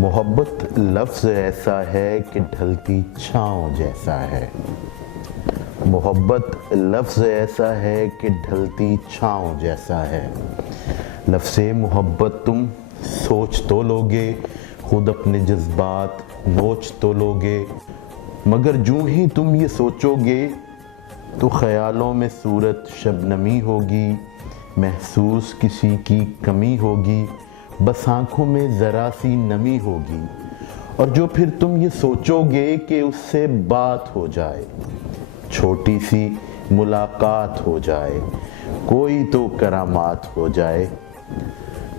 محبت لفظ ایسا ہے کہ ڈھلتی چھاؤں جیسا ہے۔ محبت لفظ ایسا ہے کہ ڈھلتی چھاؤں جیسا ہے۔ لفظ محبت تم سوچ تو لوگے، خود اپنے جذبات نوچ تو لوگے، مگر جوں ہی تم یہ سوچو گے تو خیالوں میں صورت شبنمی ہوگی، محسوس کسی کی کمی ہوگی، بس آنکھوں میں ذرا سی نمی ہوگی، اور جو پھر تم یہ سوچو گے کہ اس سے بات ہو جائے، چھوٹی سی ملاقات ہو جائے، کوئی تو کرامات ہو جائے۔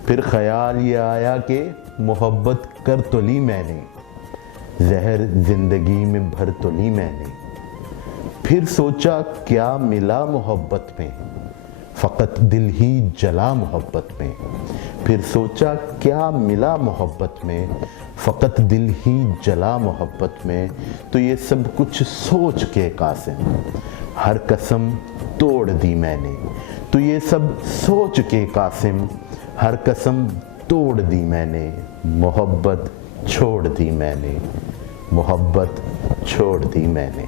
پھر خیال یہ آیا کہ محبت کر تو لی میں نے، زہر زندگی میں بھر تو لی میں نے۔ پھر سوچا کیا ملا محبت میں، فقط دل ہی جلا محبت میں۔ پھر سوچا کیا ملا محبت میں، فقط دل ہی جلا محبت میں۔ تو یہ سب کچھ سوچ کے قاسم ہر قسم توڑ دی میں نے۔ تو یہ سب سوچ کے قاسم ہر قسم توڑ دی میں نے۔ محبت چھوڑ دی میں نے، محبت چھوڑ دی میں نے۔